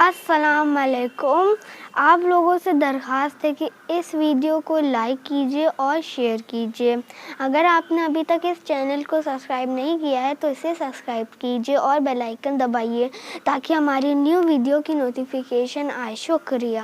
السلام علیکم. آپ لوگوں سے درخواست ہے کہ اس ویڈیو کو لائک کیجیے اور شیئر کیجیے. اگر آپ نے ابھی تک اس چینل کو سبسکرائب نہیں کیا ہے تو اسے سبسکرائب کیجیے اور بیل آئیکن دبائیے تاکہ ہماری نیو ویڈیو کی نوٹیفیکیشن آئے. شکریہ.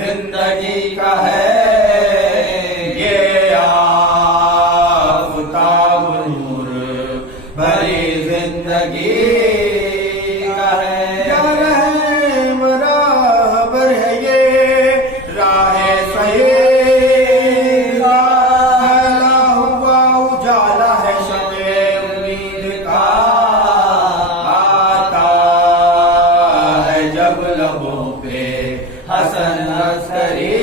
زندگی کا ہے حسن عسکری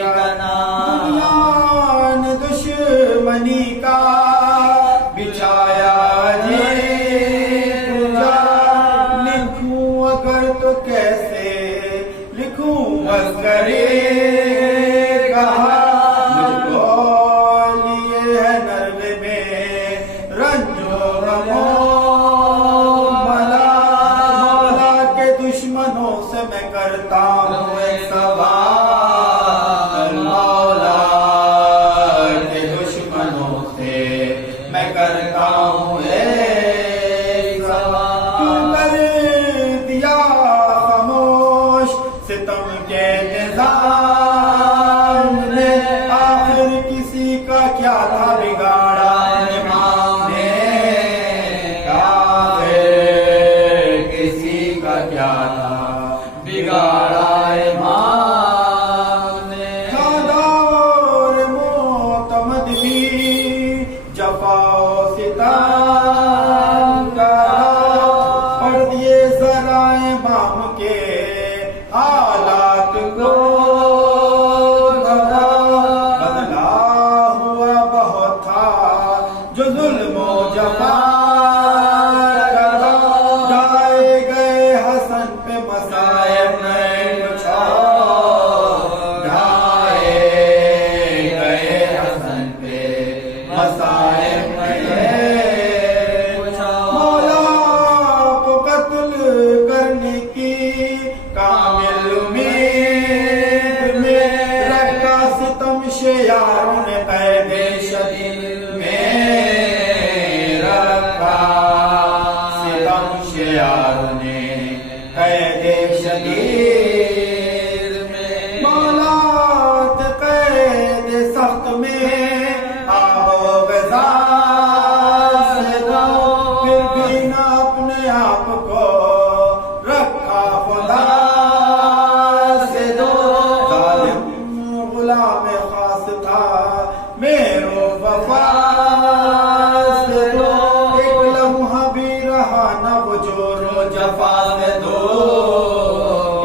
کا نام. بنیان دشمنی کا بچھایا جی پوجا. لکھوں اگر تو کیسے لکھوں عسکری کہا. مجھ کو لیے ہے نروے میں رنج و غموں ملا. مولا کے دشمنوں سے میں کرتا ہوں ایک سوال. مولا کے دشمنوں سے میں کرتا ہوں ایک سوال. کیوں کر دیا خاموش ستم کے نظام نے. آخر کسی کا کیا تھا بگاڑا امام نے. آخر کسی کا کیا تھا بگاڑا امام نے. دور معتمد بھی جفا و ستم کرا. پڑھ دیے ذرائع امام کے حالات کو. بدلا ہوا بہت تھا جو ظلم و جفا کرا. جائے گئے حسن پہ مصائب نہیں پوچھا. جائے گئے حسن پہ مصائب نہیں پوچھا. مولا کو قتل کرنے کی کامل امید میں رکھا ستم شیاروں نے قید شدید میں رکھا. ستم شیاروں نے قید شدید میں. مولا تھے قید سخت میں آب و غذا سے دو. پھر بھی نہ اپنے آپ کو رکھا خدا سے دو. ظالم غلام خاص تھا میرو وفا سے دو. ایک لمحہ بھی رہا نہ وہ جور و جفا سے دو.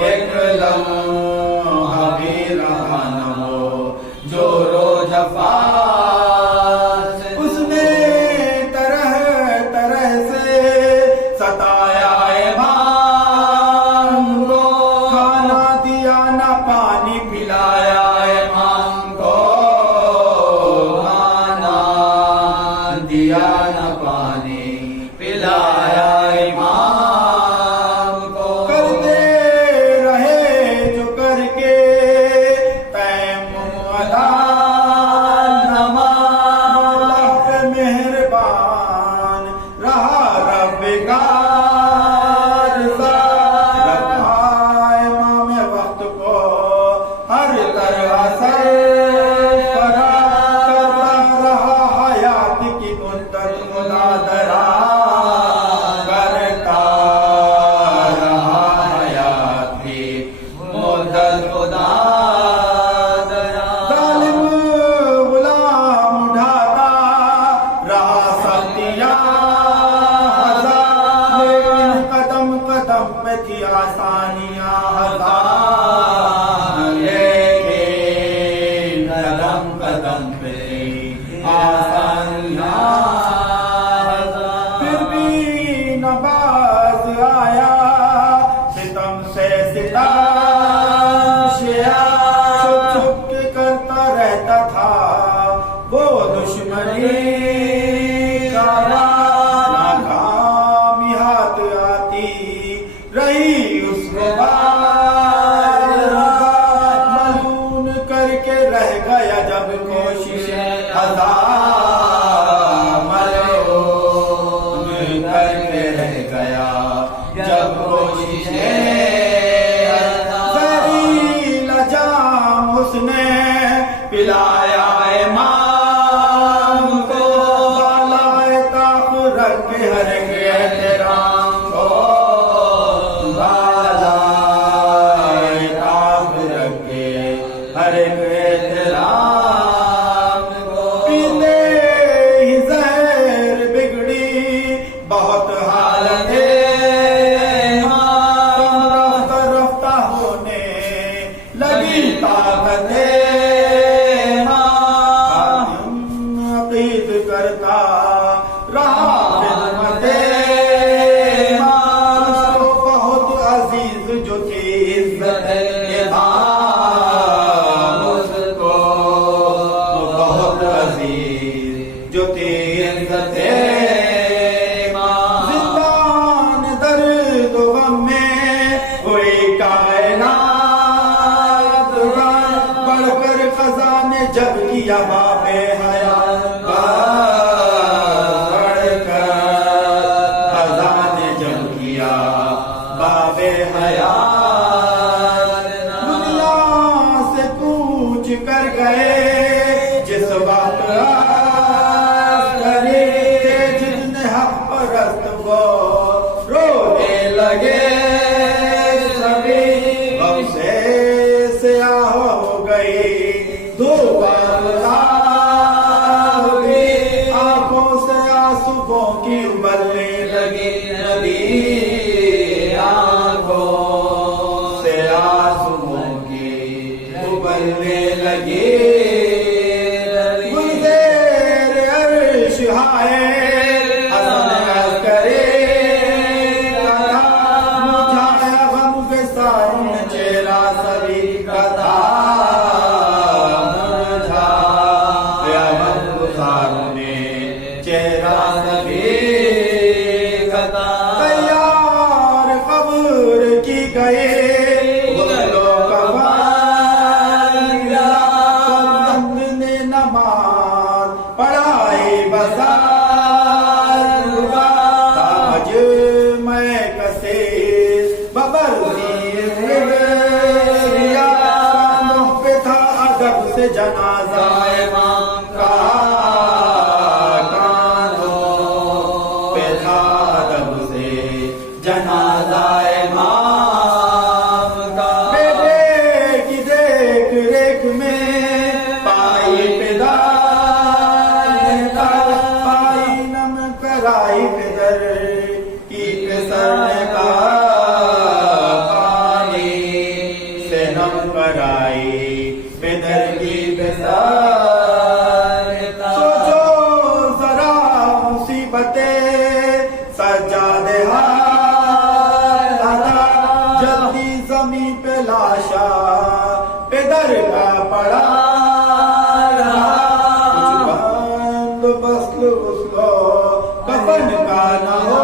ایک لمحہ بھی رہا نہ وہ جور و جفا سے دو. اس نے طرح طرح سے ستایا امام کو. کھانا دیا نہ پانی پلایا امام کو. کھانا دیا نہ پانی پلایا امام کو. کرتے رہے جو کر کے تیمم ادا نماز. مولا پہ مہربان رہا رب کا رضا. رکھا امام وقت کو ہر طرح سرفراز. کرتا رہا حیات کی مدت خدا دراز. کرتا رہا حیات کی مدت خدا دراز. ظالم غلام اٹھاتا رہا سختیاں ہزار. لیکن قدم قدم پہ تھی آسانیاں ہزار. لیکن قدم قدم پہ آسانیاں ہزار. پھر بھی نہ باز آیا ستم سے ستم شیا. چھپ چھپ کے کرتا رہتا تھا وہ دشمنی کا راز. ناکامی ہاتھ آتی رہی اس کو بار بار. ملعون کر کے رہ گیا جب کوشش ہزار. ملعون کر کے رہ گیا جب کوشش زہریل جام اس نے پلایا امام کو. بالائے طاق رکھ کے ہر ایک احترام کو. بالائے طاق رکھ کے ہر ایک احترام کو. پیتے ہی زہر بگڑی بہت حالت. رفتہ رفتہ ہونے لگی طاقت ماں عقید کرتا رہا خدمت ماں اس کو بہت عزیز جو تھی عزت ماں اس کو بہت عزیز جو تھی عزت ماں زندان درد و غم میں ہوئی کائنات بڑھ کر خزانے جب کیا باب حیات بڑھ کر خزانے جب کیا باب حیات دنیا سے کوچ کر گئے جس وقت کرے جتنے حق پرست وہ رونے لگے سبھی غم سے سیاہ ہو گئی دھوپ ہوگی آنکھوں سے آنسوؤں کی ابلنے لگی ندی آنکھوں سے آنسوؤں کی ابلنے لگی گلزیر عرش ہائے حسن عسکری مجھایا غم کے سامنے چہرہ سبھی کا تھا مجھایا غم کے سامنے چہرہ سبھی کا تھا تیار قبر کی گئے غسلوں کا بند نے نماز پڑھائی بسار تاج میں کسے ببر کانوں پہ تھا ادب سے جنازہ امام کا کانوں پہ تھا ادب سے جنازہ امام کا بیٹے کی دیکھ ریکھ میں پائی پدر پائی نم کرائی پدر کی پسر نے کہا پانی سے نم کرائی پدر کی پسر نے کہا سوچو ذرا مصیبتیں سجادے جلدی زمین پہ لاشا پدر کا پڑا کچھ بند بسل اس کو کفن کا نہ ہو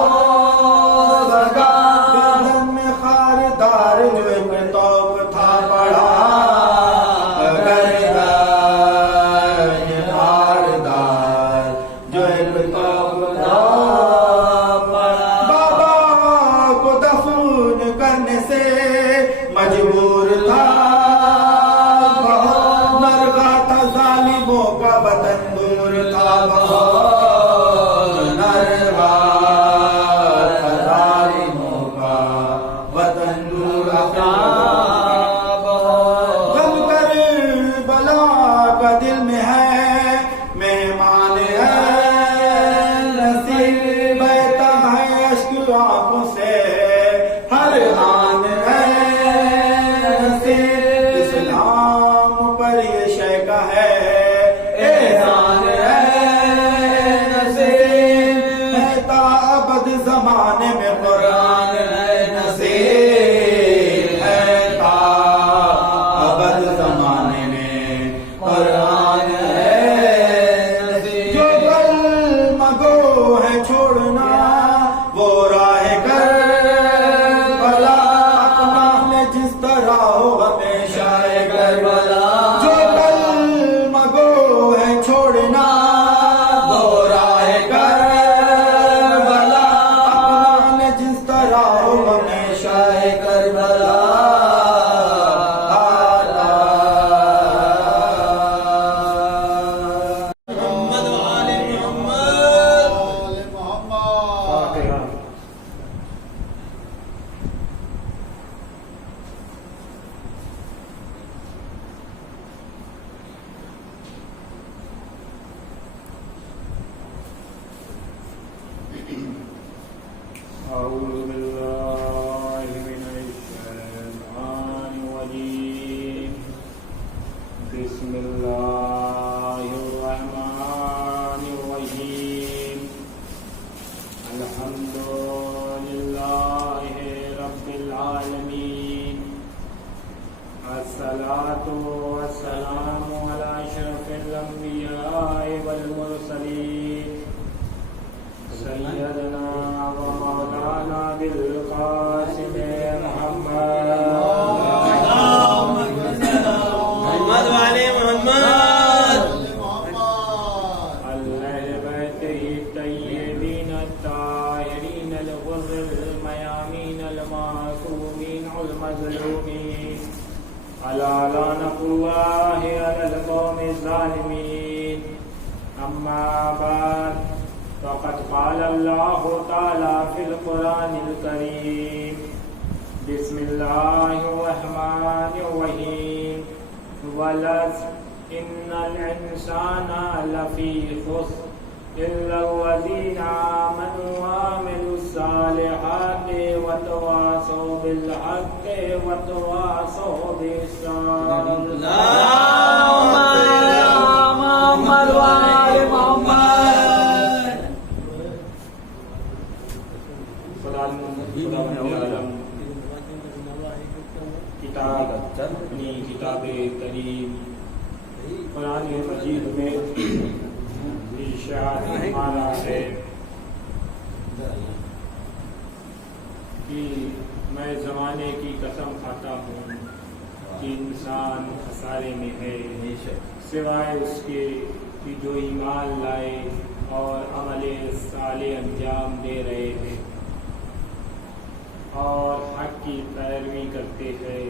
سکا گردن میں خاردار جو ایک توق تھا پڑا گردن خاردار جو ایک توق تھا پڑا بابا کو دفن کرنے سے مجبور تھا بہت بسم اللہ الرحمن الرحیم الحمد للہ رب العالمین الصلاۃ والسلام علی اشرف الانبیاء والمرسلین سیدنا و مولانا بالقاسم محمد والے محمد اہل بیتہ الطیبین الطاہرین الغر المیامین المعصومین المظلومین الا لعنۃ اللہ علی القوم الظالمین اما بعد فقد قال اللہ تعالی فی القرآن الکریم بسم اللہ الرحمن الرحیم والعصر ان الانسان لفی خسر الا الذین آمنوا وعملوا الصالحات وتواصوا بالحق وتواصوا بالصبر محمد والے محمد کتاب اپنی کتاب کریم قرآن مجید میں ارشاد فرمایا ہے کہ میں زمانے کی قسم کھاتا ہوں کہ انسان خسارے میں ہے سوائے اس کے کہ جو ایمان لائے اور عمل صالح انجام دے رہے ہیں اور حق کی پیروی کرتے ہیں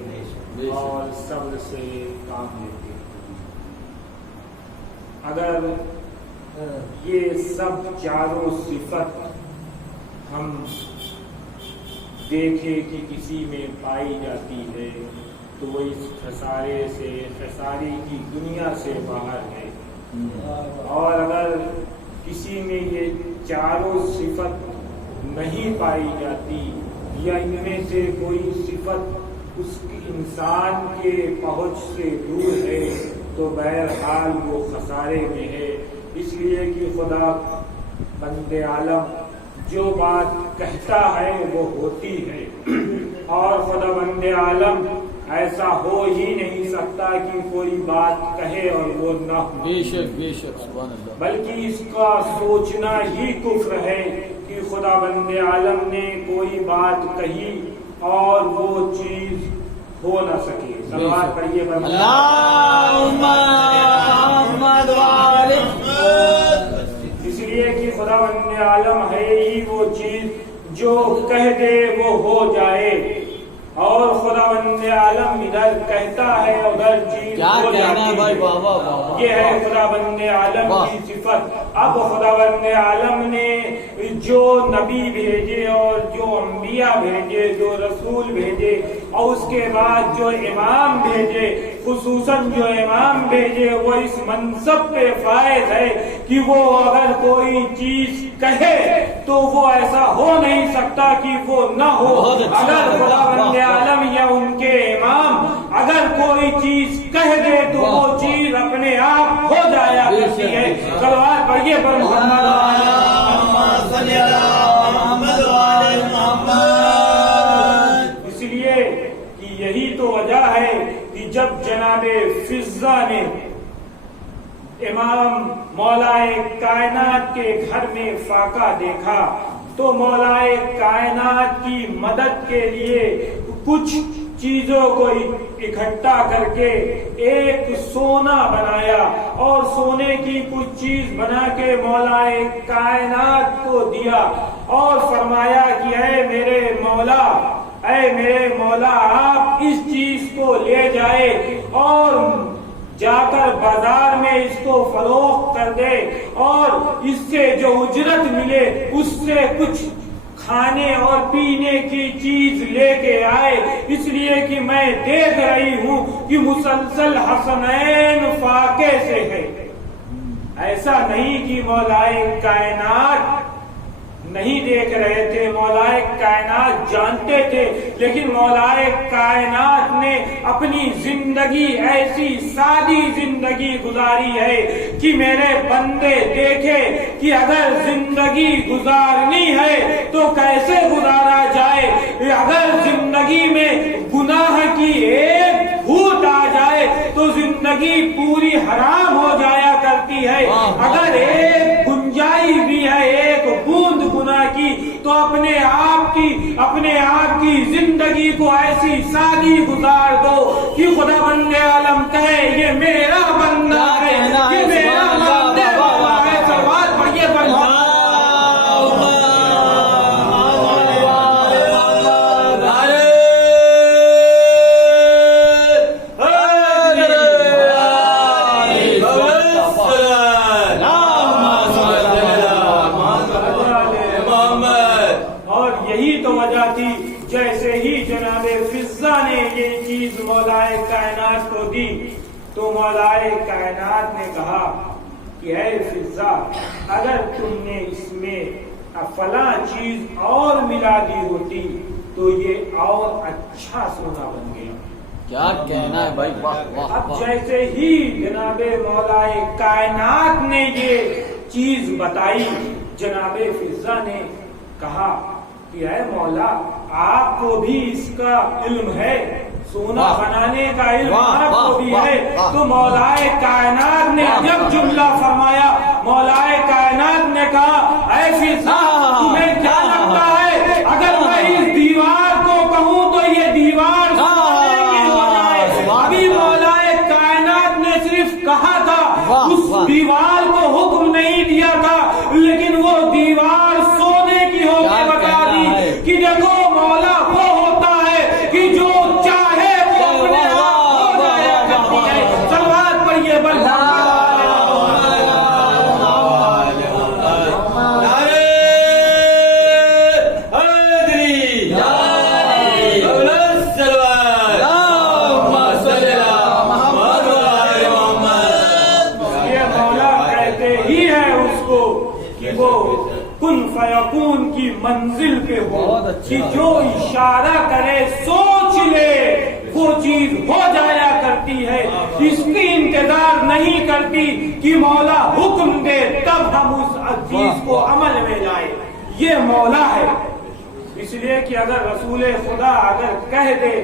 اور صبر سے کام لیتے ہیں. اگر یہ سب چاروں صفت ہم دیکھیں کہ کسی میں پائی جاتی ہے تو وہ اس خسارے کی دنیا سے باہر ہے. اور اگر کسی میں یہ چاروں صفت نہیں پائی جاتی یا ان میں سے کوئی صفت اس انسان کے پہنچ سے دور ہے تو بہرحال وہ خسارے میں ہے. اس لیے کہ خدا بند عالم جو بات کہتا ہے وہ ہوتی ہے اور خدا بند عالم ایسا ہو ہی نہیں سکتا کہ کوئی بات کہے اور وہ نہ ہو. بے شک سبحان اللہ. بلکہ اس کا سوچنا ہی کفر ہے کہ خدا بند عالم نے کوئی بات کہی اور وہ چیز ہو نہ سکے. سماعت پڑھیے اللہم محمد والے محمد. اس لیے کہ خدا بند عالم ہے ہی وہ چیز جو کہہ دے وہ ہو جائے اور خدا بند عالم ادھر کہتا ہے ادھر چیز کیا ہو کہنا ہے جاتی بھائی. ہے. واہ واہ واہ. یہ ہے خدا بند عالم کی صفت. اب خدا بند عالم نے جو نبی بھیجے اور جو انبیاء بھیجے جو رسول بھیجے اور اس کے بعد جو امام بھیجے خصوصاً جو امام بھیجے وہ اس منصب پہ فائز ہے کہ وہ اگر کوئی چیز کہے تو وہ ایسا ہو نہیں سکتا کہ وہ نہ ہو. اگر خدا بند عالم یا ان کے امام اگر کوئی چیز کہہ دے تو وہ چیز اپنے آپ ہو جایا کرتی ہے. صلوات پڑھیے پر محمد صلی اللہ محمد والے محمد. اس لیے کہ یہی تو وجہ ہے کہ جب جناب فضہ نے امام مولائے کائنات کے گھر میں فاقہ دیکھا تو مولائے کائنات کی مدد کے لیے کچھ چیزوں کو اکٹھا کر کے ایک سونا بنایا اور سونے کی کچھ چیز بنا کے مولائے کائنات کو دیا اور فرمایا کہ اے میرے مولا آپ اس چیز کو لے جائے اور جا کر بازار میں اس کو فروخت کر دے اور اس سے جو اجرت ملے اس سے کچھ کھانے اور پینے کی چیز لے کے آئے. اس لیے کہ میں دیکھ رہی ہوں کہ مسلسل حسنین فاقے سے ہے. ایسا نہیں کہ مولائے کائنات نہیں دیکھ رہے تھے، مولائے کائنات جانتے تھے، لیکن مولائے کائنات نے اپنی زندگی ایسی سادی زندگی گزاری ہے کہ میرے بندے دیکھے کہ اگر زندگی گزارنی ہے تو کیسے گزارا جائے، اگر زندگی میں گناہ کی ایک بھوت آ جائے تو زندگی پوری حرام ہو جایا کرتی ہے، اگر ایک گنجائی بھی ہے ایک بوند گناہ کی تو اپنے آپ کی زندگی کو ایسی سادی گزار دو کہ خدا بند عالم کہے یہ میرا بندہ ہے، یہ میرا بندے والا ہے۔ سلوات پڑھیے جیسے ہی جناب فضہ نے یہ چیز مولائے کائنات کو دی تو مولائے کائنات نے کہا کہ اے فضہ، اگر تم نے اس میں فلاں چیز اور ملا دی ہوتی تو یہ اور اچھا سونا بن گیا۔ کیا کہنا ہے بھائی، واہ واہ۔ اب جیسے ہی جناب مولائے کائنات نے یہ چیز بتائی، جناب فضہ نے کہا کہ اے مولا، آپ کو بھی اس کا علم ہے، سونا بنانے کا علم آپ کو بھی ہے۔ تو مولائے کائنات نے جب جملہ فرمایا، مولائے کائنات نے کہا اے فضہ، تمہیں کیا لگتا ہے اگر میں اس دیوار کو کہوں تو یہ دیوار سونے کی ہو جائے؟ ابھی مولائے کائنات نے صرف کہا تھا، اس دیوار کو حکم نہیں دیا تھا، لیکن وہ دیوار سونے کی ہو کے بتا دی کہ دیکھو مولا وہ ہوتا ہے کہ جو چاہے وہ اپنے آپ ہو جایا کرتی ہے۔ سلوات پڑھیے بلکہ کن فیکون کی منزل پہ ہو کہ جو اشارہ کرے سوچ لے وہ چیز ہو جایا کرتی ہے، اس کی انتظار نہیں کرتی کہ مولا حکم دے تب ہم اس چیز کو عمل میں لائے۔ یہ مولا ہے، اس لیے کہ اگر رسول خدا اگر کہہ دے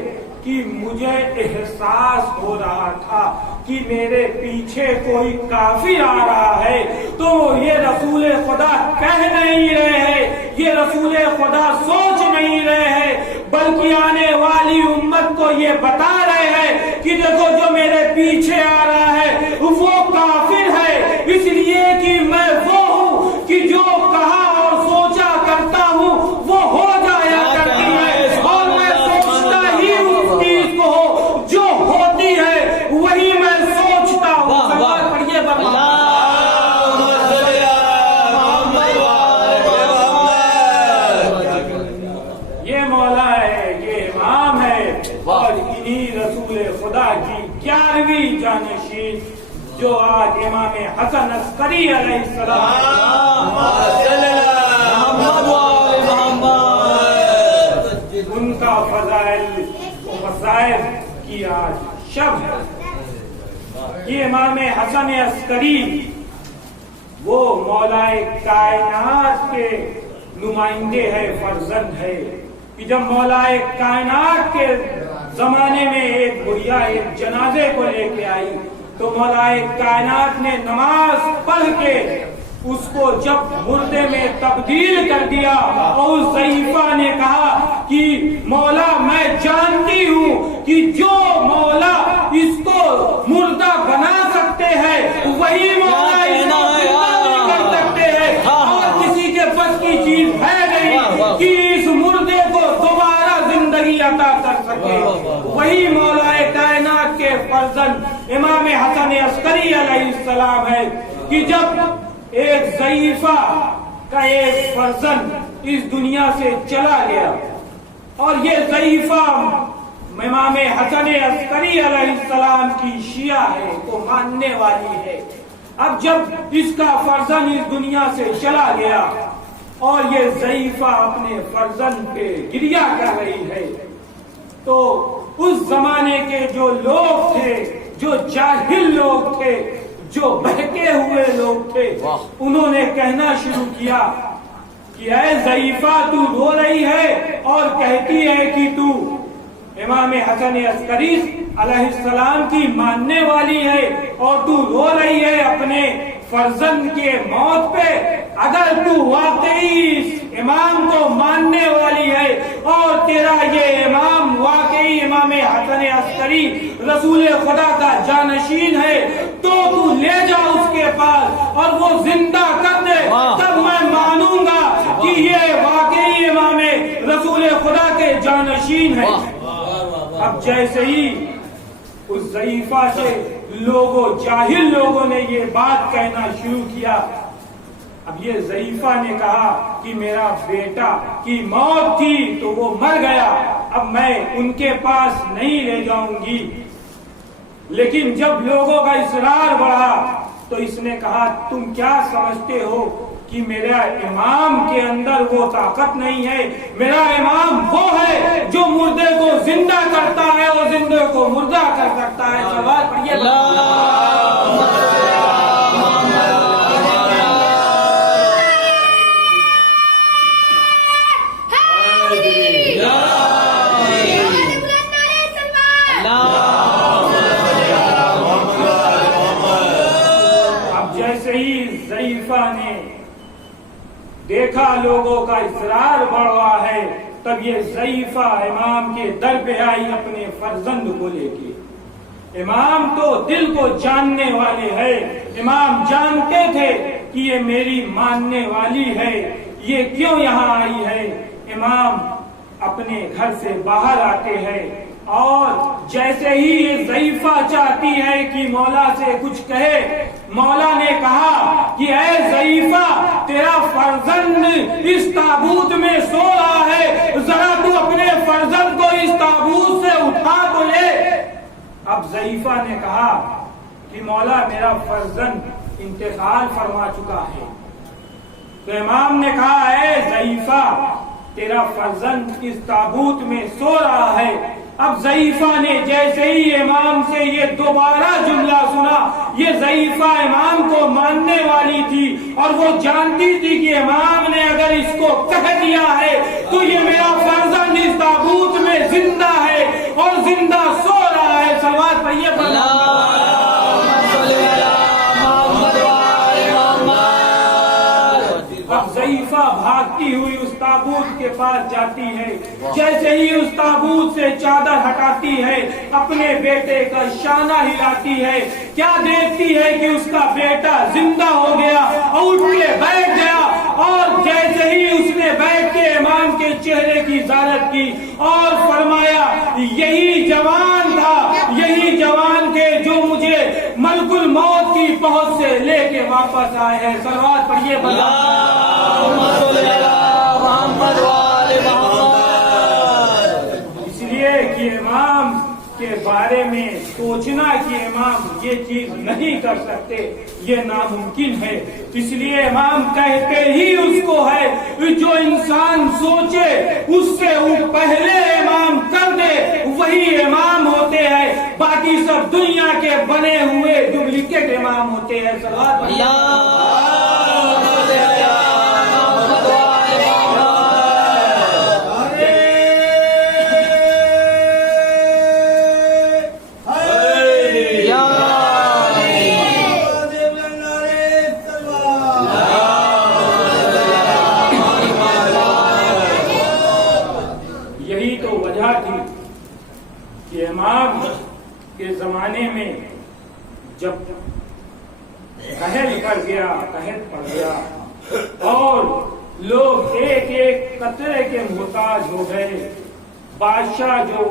کہ مجھے احساس ہو رہا تھا کہ میرے پیچھے کوئی کافر آ رہا ہے تو یہ رسول خدا کہہ نہیں رہے ہیں، یہ رسول خدا سوچ نہیں رہے ہیں، بلکہ آنے والی امت کو یہ بتا رہے ہیں کہ دیکھو جو میرے پیچھے آ رہا ہے وہ کافر ہے، اس لیے کہ میں وہ ہوں کہ جو کہا اور سوچا کرتا ہوں وہ ہو جایا کرتی ہے، اور میں سوچتا ہی اس چیز کو ہو جو ہوتی ہے وہی میں سوچتا ہوں۔ سوال پڑھیے یہ مولا ہے، یہ امام ہے، اور انہی رسول خدا کی 11ویں جانشین جو آج امام حسن عسکری علیہ السلام ان کا فضائل و مسائل کی آج شب ہے۔ یہ امام حسن عسکری وہ مولائے کائنات کے نمائندے ہے، فرزند ہے، کہ جب مولائے کائنات کے زمانے میں ایک بڑھیا ایک جنازے کو لے کے آئی تو مولائے کائنات نے نماز پڑھ کے اس کو جب مردے میں تبدیل کر دیا اور اس ضعیفہ نے کہا کہ مولا میں جانتی ہوں کہ جو مولا اس کو مردہ بنا سکتے ہیں وہی مولا اس کو زندہ بھی کر سکتے ہیں، اور کسی کے بس کی چیز ہے نہیں کہ اس مردے کو دوبارہ زندگی عطا کر سکے۔ وہی مولا کائنات کے فرزند امام حسن عسکری علیہ السلام ہے کہ جب ایک ضعیفہ کا ایک فرزند اس دنیا سے چلا گیا اور یہ ضعیفہ امام حسن عسکری علیہ السلام کی شیعہ ہے، کو ماننے والی ہے، اب جب اس کا فرزند اس دنیا سے چلا گیا اور یہ ضعیفہ اپنے فرزند پہ گریہ کر رہی ہے، تو اس زمانے کے جو لوگ تھے، جو جاہل لوگ تھے، جو بہکے ہوئے لوگ تھے، انہوں نے کہنا شروع کیا کہ اے ضعیفہ تو رو رہی ہے اور کہتی ہے کہ تو امام حسن عسکری علیہ السلام کی ماننے والی ہے، اور تو رو رہی ہے اپنے فرزند کے موت پہ۔ اگر تو واقعی امام کو ماننے والی ہے اور تیرا یہ امام واقعی امام حسن عسکری رسول خدا کا جانشین ہے، تو لے جا اس کے پاس اور وہ زندہ کر دے، تب میں مانوں گا کہ یہ واقعی امام رسول خدا کے جانشین ہے۔ اب جیسے ہی اس ضعیفہ سے جاہل لوگوں نے یہ بات کہنا شروع کیا، اب یہ ضعیفہ نے کہا کہ میرا بیٹا کی موت تھی تو وہ مر گیا، اب میں ان کے پاس نہیں لے جاؤں گی۔ لیکن جب لوگوں کا اصرار بڑھا تو اس نے کہا تم کیا سمجھتے ہو کہ میرا امام کے اندر وہ طاقت نہیں ہے؟ میرا امام وہ ہے جو مردے کو زندہ کرتا ہے اور زندے کو مردہ کر سکتا ہے۔ سوال پڑھیے۔ اب جیسے ہی ضعیفہ نے دیکھا لوگوں کا اصرار بڑھ رہا ہے، تب یہ ضعیفہ امام کے در پہ آئی اپنے فرزند کو لے کے۔ امام تو دل کو جاننے والے ہیں، امام جانتے تھے کہ یہ میری ماننے والی ہے، یہ کیوں یہاں آئی ہے۔ امام اپنے گھر سے باہر آتے ہیں اور جیسے ہی یہ ضعیفہ چاہتی ہے کہ مولا سے کچھ کہے، مولا نے کہا کہ اے ضعیفہ تیرا فرزند اس تابوت میں سو رہا ہے، ذرا تو اپنے فرزند کو اس تابوت سے اٹھا تو لے۔ اب ضعیفہ نے کہا کہ مولا میرا فرزند انتقال فرما چکا ہے۔ تو امام نے کہا اے ضعیفہ تیرا فرزند اس تابوت میں سو رہا ہے۔ اب ضعیفہ نے جیسے ہی امام سے یہ دوبارہ جملہ سنا، یہ ضعیفہ امام کو ماننے والی تھی اور وہ جانتی تھی کہ امام نے اگر اس کو کہہ دیا ہے تو یہ میرا فرزند اس تابوت میں زندہ ہے اور زندہ سو رہا ہے۔ سلوات پڑھیے۔ اب ضعیفہ بھاگتی ہوئی اس تابوت کے پاس جاتی ہے، جیسے ہی اس تابوت سے چادر ہٹاتی ہے، اپنے بیٹے کا شانہ ہلاتی ہے، کیا دیکھتی ہے کہ اس کا بیٹا زندہ ہو گیا، اٹھ کے بیٹھ گیا، اور جیسے ہی اس نے بیٹھ کے امام کے چہرے کی زیارت کی اور فرمایا یہی جوان تھا، یہی جوان کے جو مجھے ملک الموت کی پہنچ سے لے کے واپس آئے ہیں۔ صلوات پڑھیے۔ اس لیے کہ امام کے بارے میں سوچنا کہ امام یہ چیز نہیں کر سکتے، یہ ناممکن ہے۔ اس لیے امام کہتے ہی اس کو ہے جو انسان سوچے اس سے وہ پہلے امام کر دے وہی امام ہوتے ہیں، باقی سب دنیا کے بنے ہوئے ڈپلیکیٹ امام ہوتے ہیں۔ یہی تو وجہ تھی کہ امام کے زمانے میں جب قحط پڑ گیا اور لوگ ایک ایک قطرے کے محتاج ہو گئے، بادشاہ جو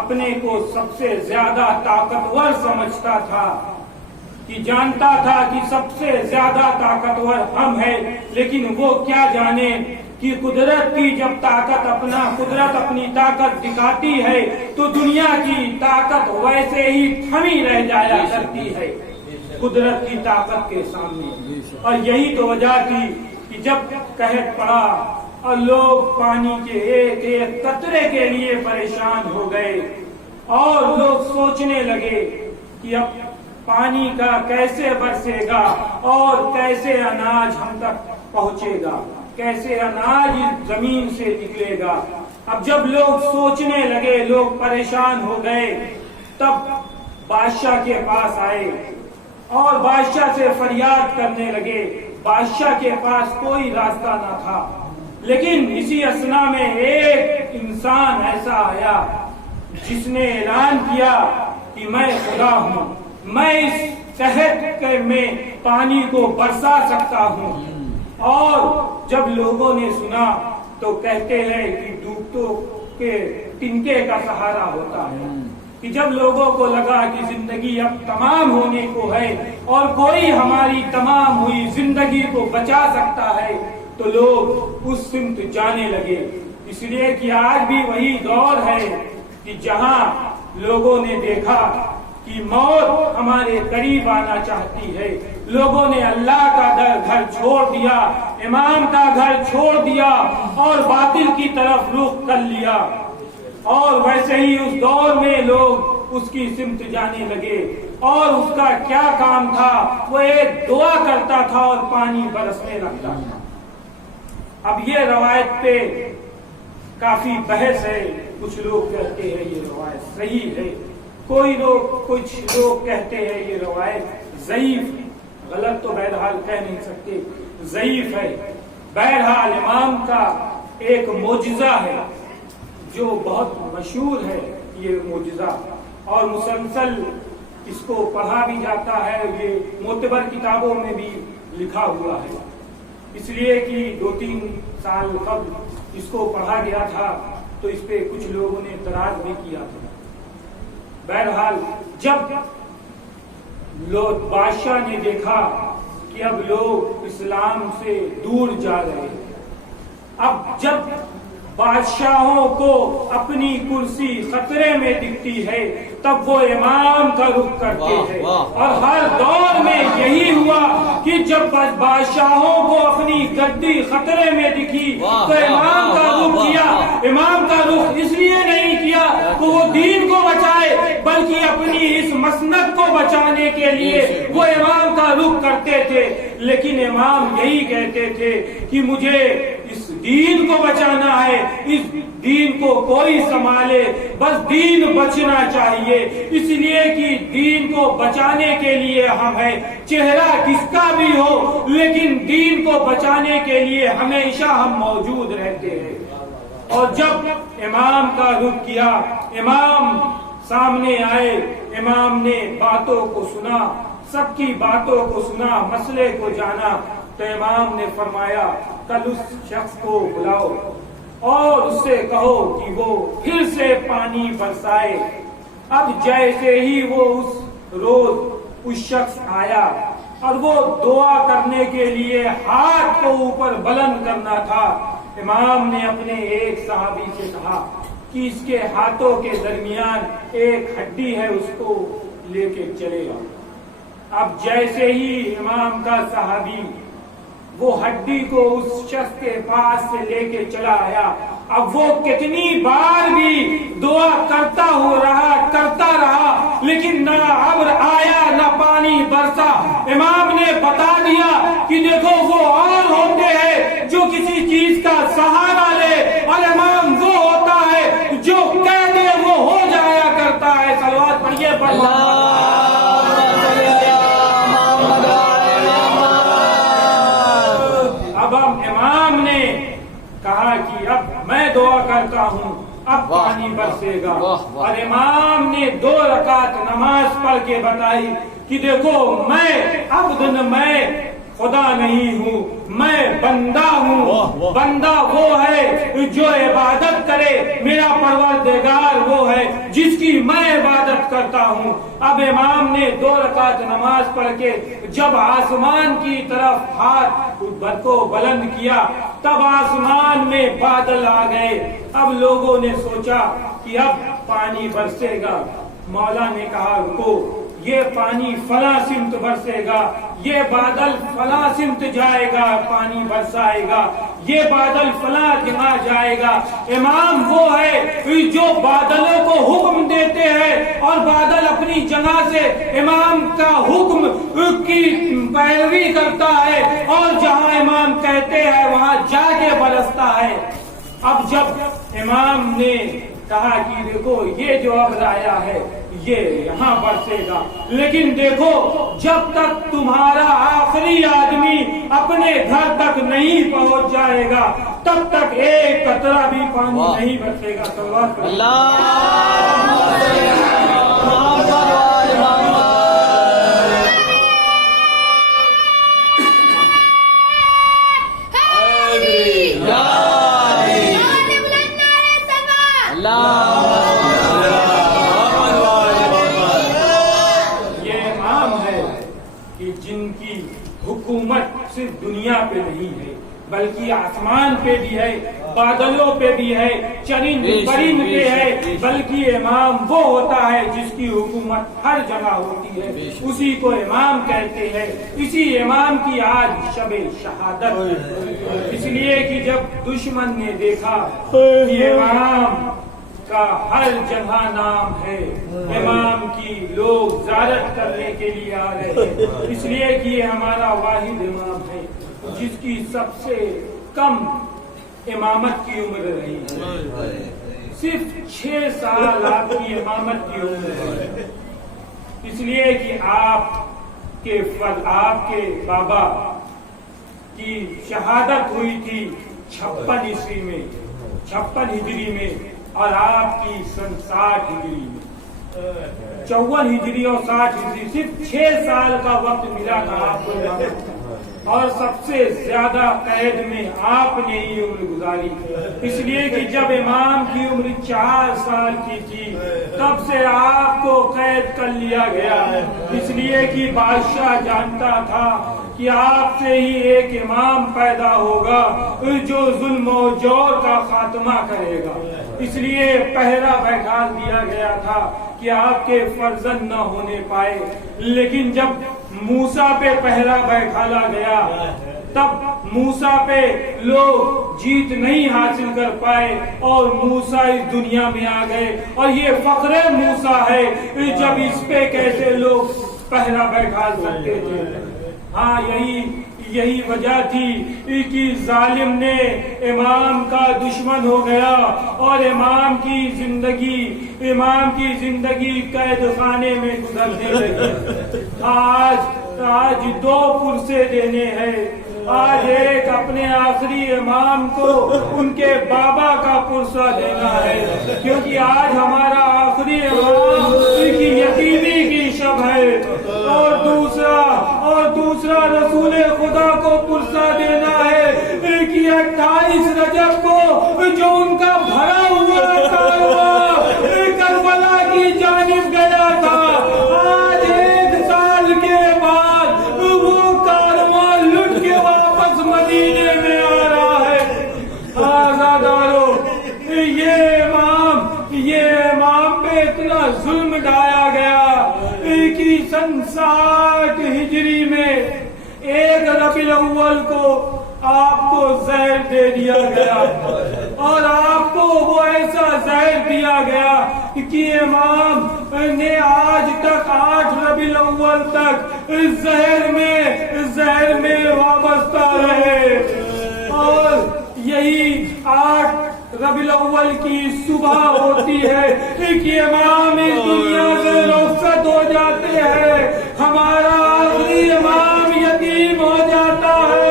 اپنے کو سب سے زیادہ طاقتور سمجھتا تھا، کہ جانتا تھا کہ سب سے زیادہ طاقتور ہم ہیں، لیکن وہ کیا جانے کہ قدرت کی جب قدرت اپنی طاقت دکھاتی ہے تو دنیا کی طاقت ویسے ہی تھمی رہ جایا کرتی ہے قدرت کی طاقت کے سامنے۔ اور یہی تو وجہ تھی کہ کہ جب قحط پڑا اور لوگ پانی کے ایک ایک قطرے کے لیے پریشان ہو گئے اور لوگ سوچنے لگے کہ اب پانی کا کیسے برسے گا اور کیسے اناج ہم تک پہنچے گا، کیسے اناج اس زمین سے نکلے گا۔ اب جب لوگ سوچنے لگے، لوگ پریشان ہو گئے، تب بادشاہ کے پاس آئے اور بادشاہ سے فریاد کرنے لگے۔ بادشاہ کے پاس کوئی راستہ نہ تھا، لیکن اسی اثنا میں ایک انسان ایسا آیا جس نے اعلان کیا کہ میں خدا ہوں، میں اس قحط میں پانی کو برسا سکتا ہوں۔ اور جب لوگوں نے سنا تو کہتے ہیں کہ ڈوبتوں کے تنکے کا سہارا ہوتا ہے، کہ جب لوگوں کو لگا کہ زندگی اب تمام ہونے کو ہے اور کوئی ہماری تمام ہوئی زندگی کو بچا سکتا ہے تو لوگ اس سمت جانے لگے۔ اس لیے کہ آج بھی وہی دور ہے کہ جہاں لوگوں نے دیکھا کہ موت ہمارے قریب آنا چاہتی ہے، لوگوں نے اللہ کا گھر چھوڑ دیا، امام کا گھر چھوڑ دیا اور باطل کی طرف رخ کر لیا۔ اور ویسے ہی اس دور میں لوگ اس کی سمت جانے لگے، اور اس کا کیا کام تھا؟ وہ ایک دعا کرتا تھا اور پانی برسنے لگتا تھا۔ اب یہ روایت پہ کافی بحث ہے، کچھ لوگ کہتے ہیں یہ روایت صحیح ہے، کچھ لوگ کہتے ہیں یہ روایت ضعیف ہے۔ غلط تو بہرحال کہہ نہیں سکتے، ضعیف ہے۔ بہرحال امام کا ایک معجزہ ہے جو بہت مشہور ہے، یہ معجزہ، اور مسلسل اس کو پڑھا بھی جاتا ہے، یہ معتبر کتابوں میں بھی لکھا ہوا ہے، اس لیے کہ 2-3 سال قبل اس کو پڑھا گیا تھا تو اس پہ کچھ لوگوں نے اعتراض بھی کیا تھا۔ بہرحال جب بادشاہ نے دیکھا کہ اب لوگ اسلام سے دور جا رہے ہیں، اب جب بادشاہوں کو اپنی کرسی خطرے میں دکھتی ہے تب وہ امام کا رخ کرتے ہیں، اور ہر دور میں یہی ہوا کہ جب بادشاہوں کو اپنی گدی خطرے میں دکھی تو امام کا رخ کیا۔ امام کا رخ اس لیے نہیں کیا کہ وہ دین کو بچائے، بلکہ اپنی اس مسند کو بچانے کے لیے وہ امام کا رخ کرتے تھے۔ لیکن امام یہی کہتے تھے کہ مجھے اس دین کو بچانا ہے، اس دین کو کوئی سنبھالے، بس دین بچنا چاہیے، اس لیے کہ دین کو بچانے کے لیے ہم ہیں، چہرہ کس کا بھی ہو لیکن دین کو بچانے کے لیے ہمیشہ ہم موجود رہتے ہیں۔ اور جب امام کا رخ کیا، امام سامنے آئے، امام نے باتوں کو سنا، سب کی باتوں کو سنا، مسئلے کو جانا، تو امام نے فرمایا کل اس شخص کو بلاؤ اور اس سے کہو کہ وہ پھر سے پانی برسائے۔ اب جیسے ہی وہ اس روز اس شخص آیا اور وہ دعا کرنے کے لیے ہاتھ کو اوپر بلند کرنا تھا، امام نے اپنے ایک صحابی سے کہا کہ اس کے ہاتھوں کے درمیان ایک ہڈی ہے، اس کو لے کے چلے گا۔ اب جیسے ہی امام کا صحابی وہ ہڈی کو اس شخص کے پاس سے لے کے چلا آیا، اب وہ کتنی بار بھی دعا کرتا رہا لیکن نہ ابر آیا نہ پانی برسا۔ امام نے بتا دیا کہ دیکھو وہ اور ہوتے ہیں جو کسی چیز کا سہارا لے، اور امام وہ ہوتا ہے جو کہہ دے وہ ہو جایا کرتا ہے۔ صلوات پڑھیے اب امام نے کہا کہ اب میں دعا کرتا ہوں، اب پانی برسے گا، اور امام نے 2 رکعت نماز پڑھ کے بتائی کہ دیکھو میں خدا نہیں ہوں، میں بندہ ہوں، بندہ وہ ہے جو عبادت کرے، میرا پروردگار وہ ہے جس کی میں عبادت کرتا ہوں۔ اب امام نے 2 رکعت نماز پڑھ کے جب آسمان کی طرف ہاتھ کو بلند کیا تب آسمان میں بادل آ گئے۔ اب لوگوں نے سوچا کہ اب پانی برسے گا۔ مولا نے کہا رکو، یہ پانی فلاں سمت برسے گا، یہ بادل فلاں سمت جائے گا پانی برسائے گا، یہ بادل فلاں جگہ جائے گا۔ امام وہ ہے جو بادلوں کو حکم دیتے ہیں اور بادل اپنی جگہ سے امام کا حکم کی پیروی کرتا ہے، اور جہاں امام کہتے ہیں وہاں جا کے برستا ہے۔ اب جب امام نے کہا کہ دیکھو یہ جو اب آیا ہے یہ یہاں برسے گا، لیکن دیکھو جب تک تمہارا آخری آدمی اپنے گھر تک نہیں پہنچ جائے گا تب تک ایک قطرہ بھی پانی نہیں برسے گا۔ جن کی حکومت صرف دنیا پہ نہیں ہے بلکہ آسمان پہ بھی ہے، بادلوں پہ بھی ہے، چرند پرند پہ ہے، بلکہ امام وہ ہوتا ہے جس کی حکومت ہر جگہ ہوتی ہے، اسی کو امام کہتے ہیں۔ اسی امام کی آج شب شہادت ہے، اس لیے کہ جب دشمن نے دیکھا کہ امام کا ہر جگہ نام ہے، امام کی لوگ زیارت کرنے کے لیے آ رہے ہیں، اس لیے کہ یہ ہمارا واحد امام ہے جس کی سب سے کم امامت کی عمر رہی ہے، صرف 6 سال آپ کی امامت کی عمر ہے، اس لیے کہ آپ کے بابا کی شہادت ہوئی تھی 56 عیسوی میں، 56 ہجری میں، اور آپ کی سن 60 ہجری میں، 54 ہجری اور 60 ہجری، صرف 6 سال کا وقت ملا تھا آپ کو، اور سب سے زیادہ قید میں آپ نے ہی عمر گزاری، اس لیے کہ جب امام کی عمر 4 سال کی تھی تب سے آپ کو قید کر لیا گیا، اس لیے کہ بادشاہ جانتا تھا کہ آپ سے ہی ایک امام پیدا ہوگا جو ظلم و جور کا خاتمہ کرے گا، اس لیے پہرا بیٹھا دیا گیا تھا کہ آپ کے فرزند نہ ہونے پائے۔ لیکن جب موسیٰ پہ پہرا بیٹھالا گیا تب موسیٰ پہ لوگ جیت نہیں حاصل کر پائے اور موسیٰ اس دنیا میں آ گئے، اور یہ فخر موسیٰ ہے جب اس پہ کیسے لوگ پہرا بیٹھا سکتے تھے۔ ہاں یہی وجہ تھی کہ ظالم نے امام کا دشمن ہو گیا اور امام کی زندگی قید خانے میں گزرنے لگی۔ آج 2 پرسے دینے ہیں، آج ایک اپنے آخری امام کو ان کے بابا کا پرسہ دینا ہے، کیونکہ آج ہمارا آخری امام کی یتیمی کی شب ہے، اور دوسرا رسول خدا کو پرسہ دینا ہے کہ 28 رجب کو جو ان کا بھرا ہوا کارواں کربلا کی جانب گیا تھا، آج 1 سال کے بعد وہ کارواں لٹ کے واپس مدینے میں آ رہا ہے۔ آزادارو، یہ امام پہ اتنا ظلم ڈھایا گیا کہ سن 60 ہجری میں 1 ربیع الاول کو آپ کو زہر دے دیا گیا، اور آپ کو وہ ایسا زہر دیا گیا کہ امام نے آج تک 8 ربیع الاول تک زہر میں وابستہ رہے، اور یہی 8 ربیع الاول کی صبح ہوتی ہے کہ امام اس دنیا سے رخصت ہو جاتے ہیں، ہمارا آخری امام یتیم ہو جاتا ہے۔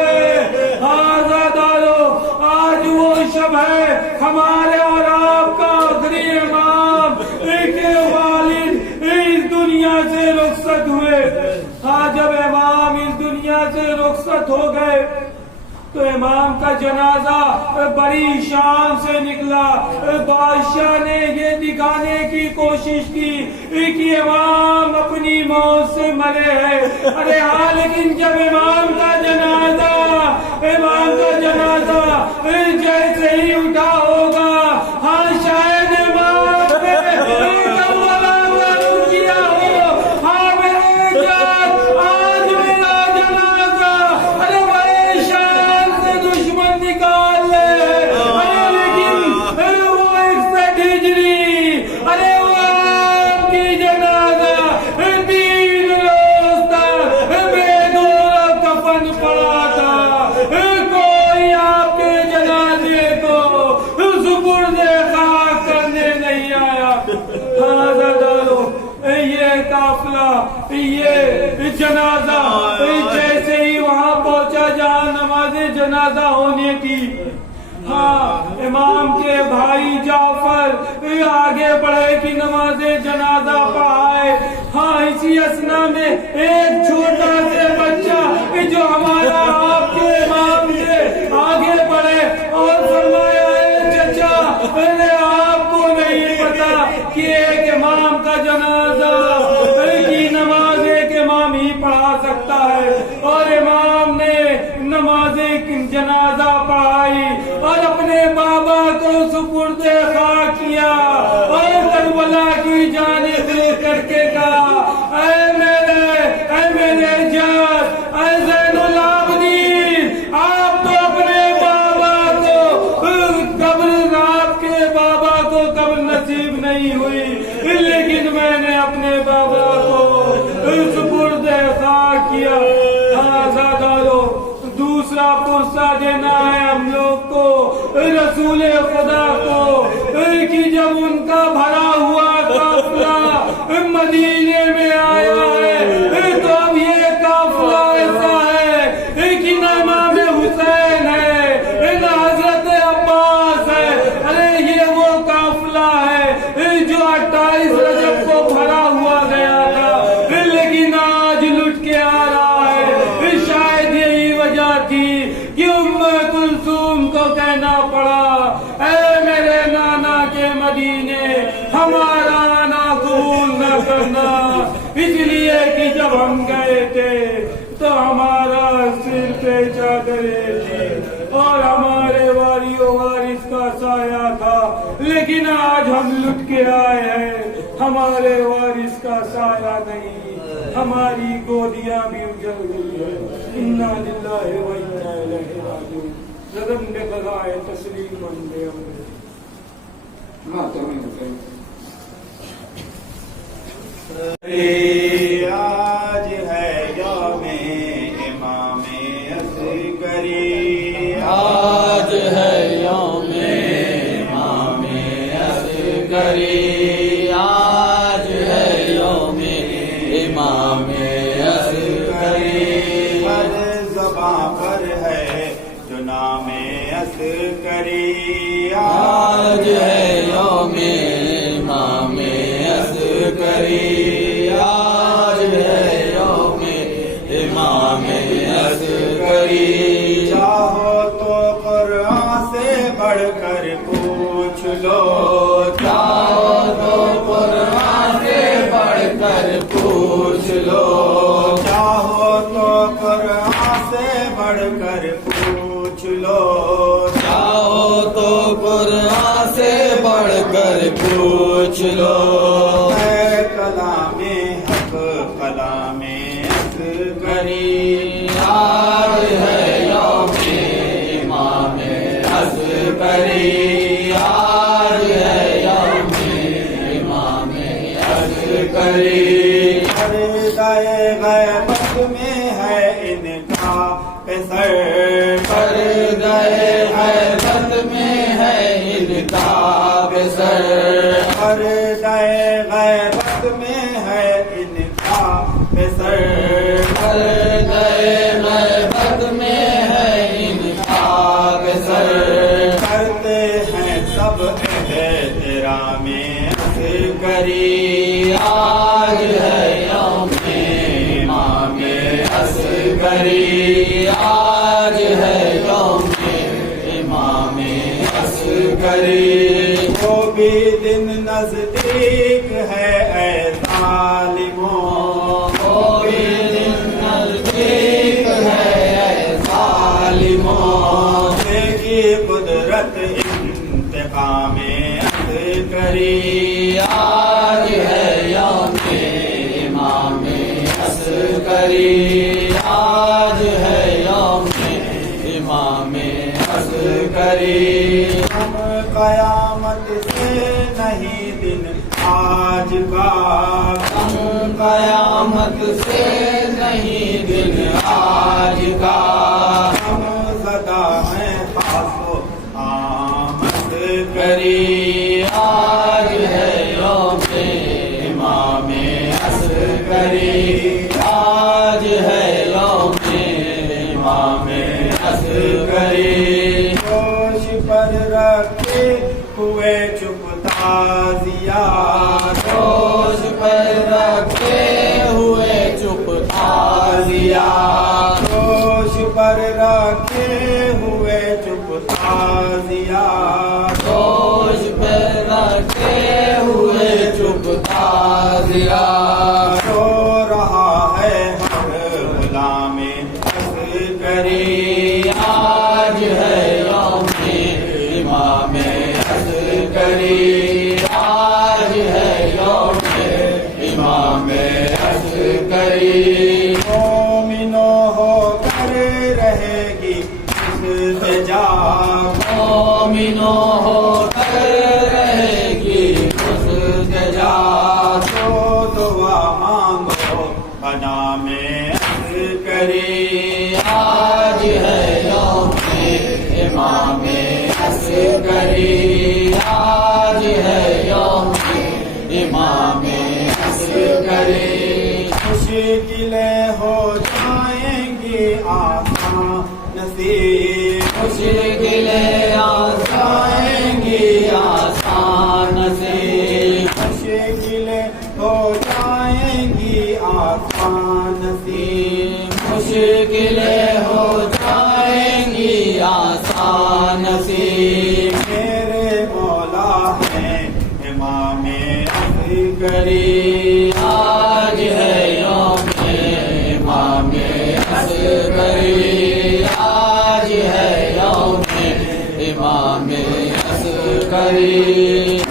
آج وہ شب ہے ہمارے اور آپ کا آخری امام کے والد اس دنیا سے رخصت ہوئے۔ جب امام اس دنیا سے رخصت ہو گئے تو امام کا جنازہ بڑی شان سے نکلا۔ بادشاہ نے یہ دکھانے کی کوشش کی کہ امام اپنی موت سے مرے ہیں، لیکن جب امام کا جنازہ جیسے ہی اٹھا ہوگا، ہاں شاید امام نے کربلا کا رخ کیا ہو، ہاں یہ جنازہ جیسے ہی وہاں پہنچا جہاں نماز جنازہ ہونے کی، ہاں امام کے بھائی جعفر آگے بڑھے کہ نماز جنازہ پڑھائے. ہاں اسی اسنا میں ایک چھوٹا سے بچہ جو ہمارا آپ کے امام تھے آگے بڑھے اور فرمایا اے چچا پہلے آپ کو نہیں پتا کہ ایک امام کا جنازہ کی نماز ایک امام ہی پڑھا سکتا ہے. اور امام نے نماز جنازہ پڑھائی اور اپنے بابا کو سپرد خاک کیا اور کربلا کی جانب کر کے کہا اے میرے جان اے زین العابدین، آپ تو اپنے بابا کو قبر، آپ کے بابا کو قبر نصیب نہیں ہوئی، لیکن میں نے اپنے بابا کو سپرد خاک کیا. آزادارو دوسرا پرسہ دینا ہے ہم لوگ کو رسول خدا کو کہ جب ان کا بھرا ہوا قافلہ مدینے میں آیا ہے تو اب یہ قافلہ ایسا ہے کہ نہ امام حسین ہے نہ حضرت عباس ہے. ارے یہ وہ قافلہ ہے جو 28 رجب کو بھرا ہوا گیا تھا لیکن آج لٹ کے آ رہا ہے. شاید یہی وجہ تھی کہ ام کلثوم کو کہنا پڑا اے میرے نانا کے مدینے ہمارا آنا قبول نہ کرنا، اس لیے کہ جب ہم گئے تھے تو ہمارا سر پہ چادریں تھی اور ہمارے واری و وارث کا سایہ تھا، لیکن آج ہم لٹ کے آئے ہیں ہمارے وارث کا سایہ نہیں، ہماری گودیاں بھی اجڑ گئی ہے. انا للہ و انا الیہ راجعون. زدن بے قضائے تسلیم بے امر. آج ہے یوم امام اصغری، آج ہے یوم امام اصغری، آج ہے یوم امام اصغری. ہر زباں پر ہے جو نام اصغری، آج ہے یوم امام اصغری، آج ہے یوم امام اصغری. چاہو تو قرآن سے بڑھ کر پوچھ لو، چاہو تو قرآن سے پڑھ کر پوچھ لو، چاہو تو قرآن سے بڑھ کر پوچھ لو، چاہو تو قرآن سے پڑھ کر پوچھ لو. ہے کلام حق کلام اصغری، آج ہے یوم امام اصغری، آج ہے یوم امام اصغری. پردۂ غیبت میں ہے ان کا پسر، پردۂ غیبت میں ہے ان کا بسر، پردۂ غیبت میں ہے ان کا پسر، پردۂ غیبت میں ہے ان کا بسر. کرتے ہیں سب احترام اصغری، آج ہے یوم امام اصغری، آج ہے یوم امام اصغری. وہ بھی دن نزدیک ہے اے ظالموں، وہ بھی دن نزدیک ہے اے ظالموں. دیکھی قدرت انتقام اصغری، آج ہے یوم امام اصغری، آج ہے یوم امام اصغری. ہم قیامت سے نہیں دن آج کا، ہم قیامت سے نہیں دن آج کا، ہم زدہ ہیں خاص و عام اصغری، آج ہے یوم امام اصغری، آج ہے یوم امام عسکری جوش پر رکھے ہوئے چپ تازیا جوش پر رکھے ہوئے چپ تازیا جوش پر رکھے ہوئے چپ تازیا جوش پر رکھے ہوئے چپ تازیا رو رہا ہے ہر غلام عسکری آج ہے یوم امام عسکری آج ہے یوم امام عسکری مومنوں ہو کر رہے گی التجا مومنوں ہو کر رہے گی التجا تو دعا مانگو بنا میں عسکری آج ہے یوم امام عسکری آج ہے یوم امام عسکری مشکلیں ہو جائیں گی آسان نصیب مشکلیں آ جائیں گی آسان سے مشکلیں ہو جائیں گی آسان نصیب مشکلیں ہو جائیں گی آسان سے میرے مولا ہیں امام عسکری عسکری آج ہے یوم امام عسکری آج ہے یوم امام عسکری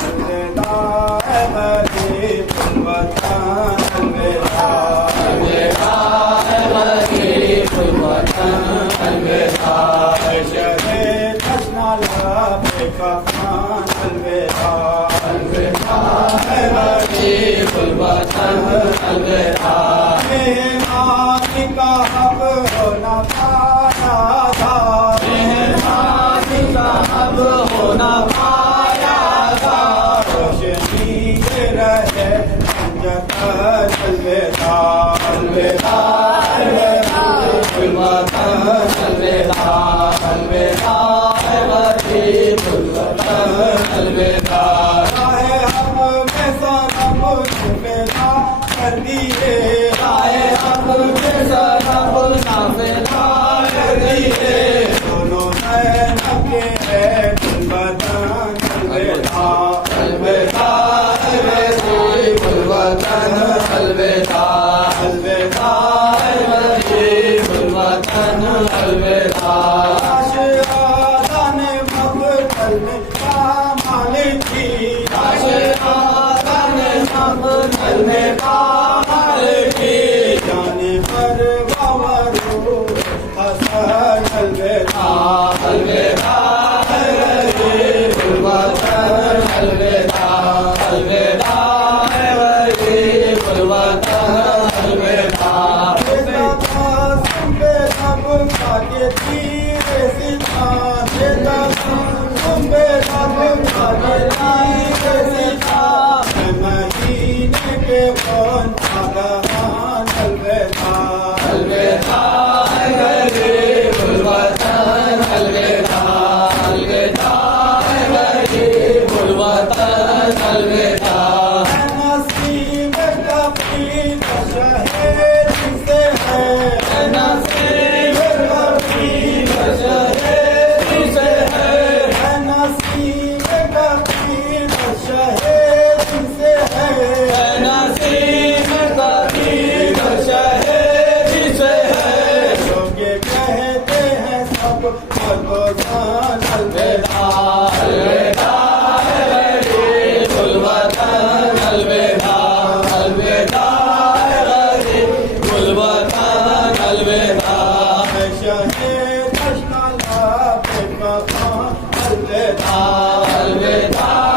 کا حق ہونا پایا تھا اب ہونا پایا تھا روشنی رہے الوداع الوداع الوطن الوداع الوداع غریب الوطن الوداع رائے ہم میں سارا کچھ پیدا کر دیے رائے اب کے سرب نافذہ کر دیے دونوں نین کے ہے الوطن الوداع الوداع غریب الوطن الوداع الوداع غریب الوطن الوداع عاشقان مقتل میں کامال تھی عاشقان مقتل میں کامل کی جان پر باورو حسن الوداع الوداع غریب الوطن الوداع الوداع غریب الوطن الوداع الوداع غریب الوطن الوداع الوداع غریب الوطن الوداع نصیب کبھی شہر سے ہے نصیب کبھی شہر سے ہے نصیب کبھی شہر سے ہے نصیب کبھی شہر سے ہے لوگ کہتے ہیں سب بلوچستان الوداع الوداع غریب الوطن الوداع الوداع غریب الوطن الوداع شہر تشنالا پہ مقام الوداع الوداع